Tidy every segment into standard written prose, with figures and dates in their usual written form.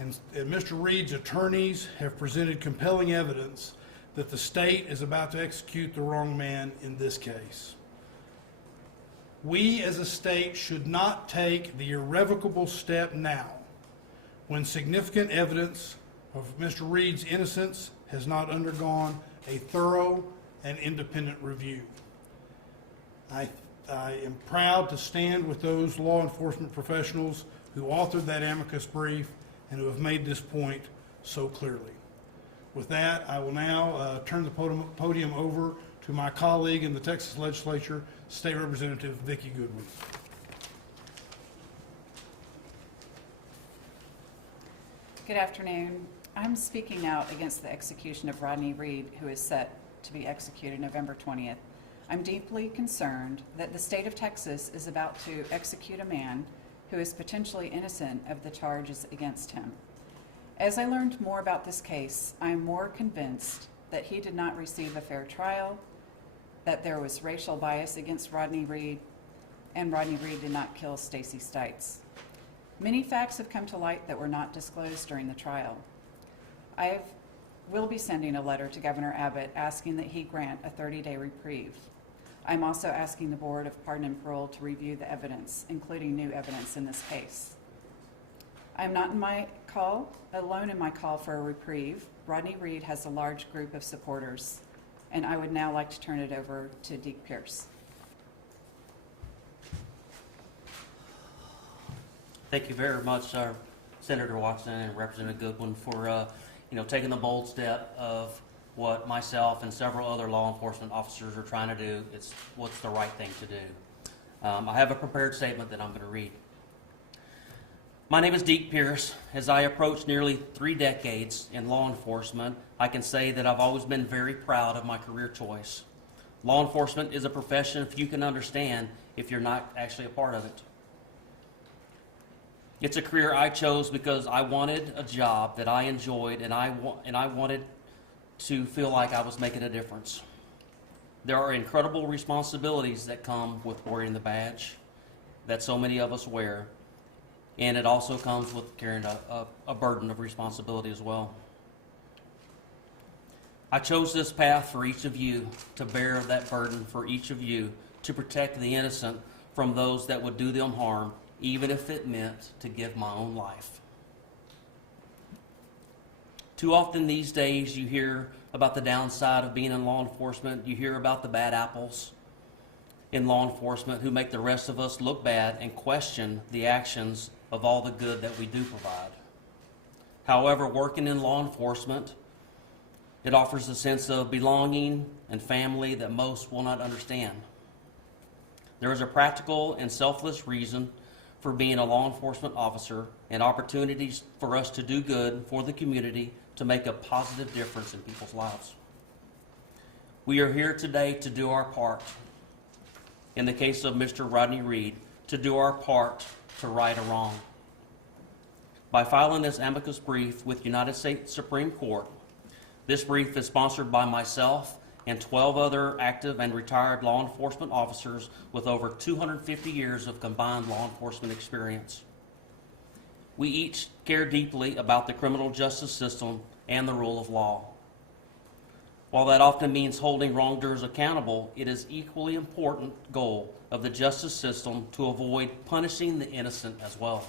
and Mr. Reed's attorneys have presented compelling evidence that the state is about to execute the wrong man in this case. We as a state should not take the irrevocable step now when significant evidence of Mr. Reed's innocence has not undergone a thorough and independent review. I am proud to stand with those law enforcement professionals who authored that amicus brief and who have made this point so clearly. With that, I will now turn the podium over to my colleague in the Texas Legislature, State Representative Vikki Goodwin. Good afternoon. I'm speaking out against the execution of Rodney Reed, who is set to be executed November 20th. I'm deeply concerned that the state of Texas is about to execute a man who is potentially innocent of the charges against him. As I learned more about this case, I am more convinced that he did not receive a fair trial, that there was racial bias against Rodney Reed, and Rodney Reed did not kill Stacey Stites. Many facts have come to light that were not disclosed during the trial. I will be sending a letter to Governor Abbott asking that he grant a 30-day reprieve. I'm also asking the Board of Pardon and Parole to review the evidence, including new evidence in this case. I'm not alone in my call for a reprieve. Rodney Reed has a large group of supporters, and I would now like to turn it over to Deke Pierce. Thank you very much, Senator Watson and Representative Goodwin, for taking the bold step of what myself and several other law enforcement officers are trying to do. It's what's the right thing to do. I have a prepared statement that I'm going to read. My name is Deke Pierce. As I approach nearly 3 decades in law enforcement, I can say that I've always been very proud of my career choice. Law enforcement is a profession if you can understand if you're not actually a part of it. It's a career I chose because I wanted a job that I enjoyed, and I wanted to feel like I was making a difference. There are incredible responsibilities that come with wearing the badge that so many of us wear, and it also comes with carrying a burden of responsibility as well. I chose this path for each of you, to bear that burden for each of you, to protect the innocent from those that would do them harm, even if it meant to give my own life. Too often these days you hear about the downside of being in law enforcement. You hear about the bad apples in law enforcement who make the rest of us look bad and question the actions of all the good that we do provide. However, working in law enforcement, it offers a sense of belonging and family that most will not understand. There is a practical and selfless reason for being a law enforcement officer, and opportunities for us to do good for the community, to make a positive difference in people's lives. We are here today to do our part. In the case of Mr. Rodney Reed, to do our part to right a wrong. By filing this amicus brief with United States Supreme Court, this brief is sponsored by myself and 12 other active and retired law enforcement officers with over 250 years of combined law enforcement experience. We each care deeply about the criminal justice system and the rule of law. While that often means holding wrongdoers accountable, it is equally important goal of the justice system to avoid punishing the innocent as well.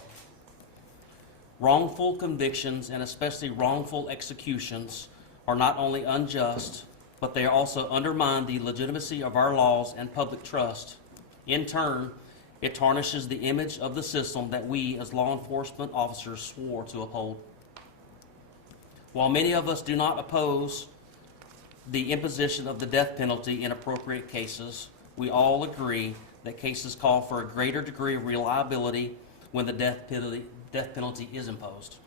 Wrongful convictions, and especially wrongful executions, are not only unjust, but they also undermine the legitimacy of our laws and public trust. In turn, it tarnishes the image of the system that we as law enforcement officers swore to uphold. While many of us do not oppose the imposition of the death penalty in appropriate cases, we all agree that cases call for a greater degree of reliability when the death penalty is imposed.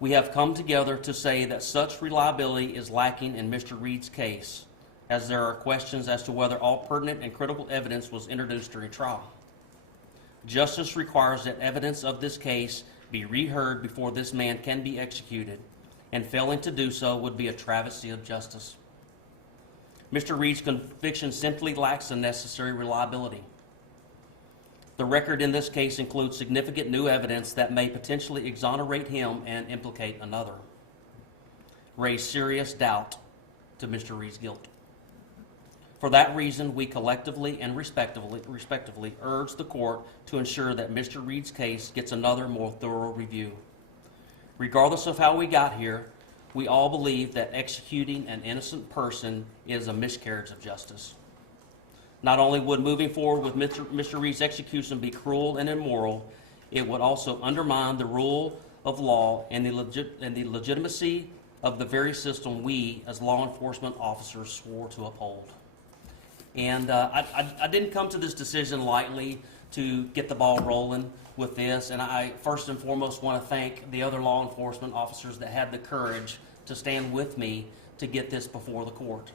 We have come together to say that such reliability is lacking in Mr. Reed's case, as there are questions as to whether all pertinent and critical evidence was introduced during trial. Justice requires that evidence of this case be reheard before this man can be executed, and failing to do so would be a travesty of justice. Mr. Reed's conviction simply lacks the necessary reliability. The record in this case includes significant new evidence that may potentially exonerate him and implicate another. Raise serious doubt to Mr. Reed's guilt. For that reason, we collectively and respectively urge the court to ensure that Mr. Reed's case gets another more thorough review. Regardless of how we got here, we all believe that executing an innocent person is a miscarriage of justice. Not only would moving forward with Mr. Reed's execution be cruel and immoral, it would also undermine the rule of law and the legitimacy of the very system we, as law enforcement officers, swore to uphold. And I didn't come to this decision lightly to get the ball rolling with this, and I first and foremost want to thank the other law enforcement officers that had the courage to stand with me to get this before the court.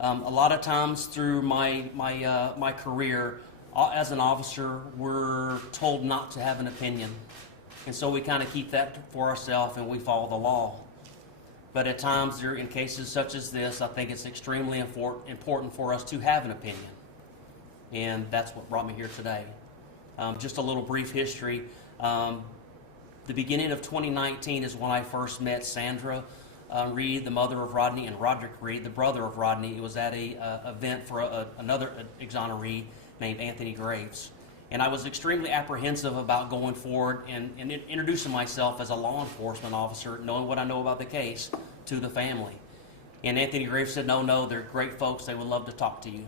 A lot of times through my career as an officer, we're told not to have an opinion, and so we kind of keep that for ourselves and we follow the law. But at times, in cases such as this, I think it's extremely important for us to have an opinion. And that's what brought me here today. Just a little brief history. The beginning of 2019 is when I first met Sandra Reed, the mother of Rodney, and Roderick Reed, the brother of Rodney. It was at an event for another exoneree named Anthony Graves. And I was extremely apprehensive about going forward and introducing myself as a law enforcement officer, knowing what I know about the case, to the family. And Anthony Graves said, no, they're great folks. They would love to talk to you.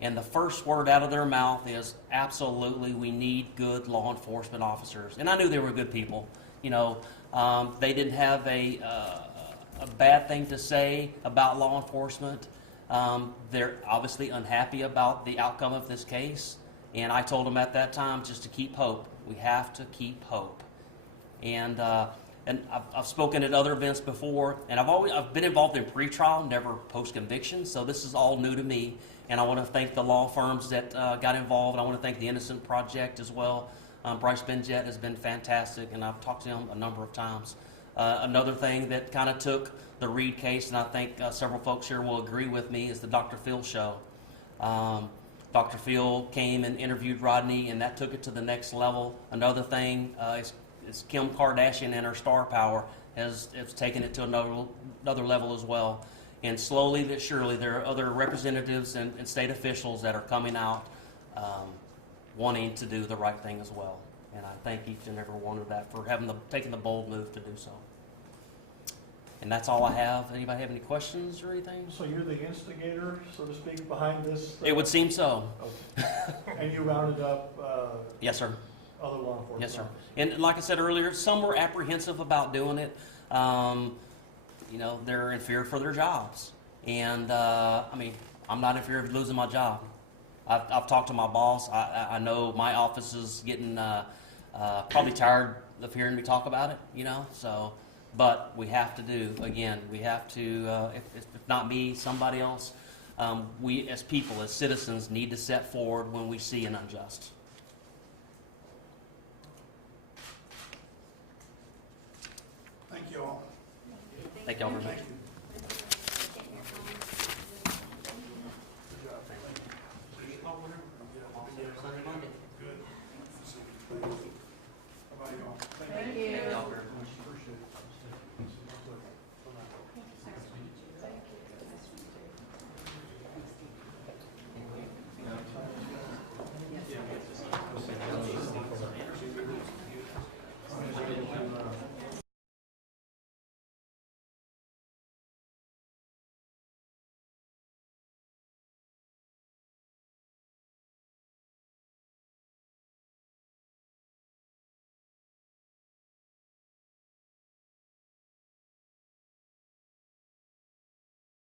And the first word out of their mouth is, absolutely, we need good law enforcement officers. And I knew they were good people. You know, they didn't have a bad thing to say about law enforcement. They're obviously unhappy about the outcome of this case. And I told them at that time just to keep hope. We have to keep hope. And I've spoken at other events before, and I've been involved in pretrial, never post-conviction, so this is all new to me. And I want to thank the law firms that got involved. I want to thank the Innocent Project as well. Bryce Benjet has been fantastic, and I've talked to him a number of times. Another thing that kind of took the Reed case, and I think several folks here will agree with me, is the Dr. Phil show. Dr. Phil came and interviewed Rodney, and that took it to the next level. Another thing is Kim Kardashian and her star power has taken it to another level as well. And slowly but surely, there are other representatives and state officials that are coming out wanting to do the right thing as well. And I thank each and every one of that for taking the bold move to do so. And that's all I have. Anybody have any questions or anything? So you're the instigator, so to speak, behind this? It would seem so. Okay. And you rounded up Yes, sir. other law enforcement? Yes, sir. And like I said earlier, some were apprehensive about doing it. You know, they're in fear for their jobs. And, I mean, I'm not in fear of losing my job. I've talked to my boss. I know my office is getting probably tired of hearing me talk about it, you know, so... But we have to we have to, if not me, somebody else, we as people, as citizens, need to step forward when we see an unjust. Thank you all. Thank y'all very much. Thank you.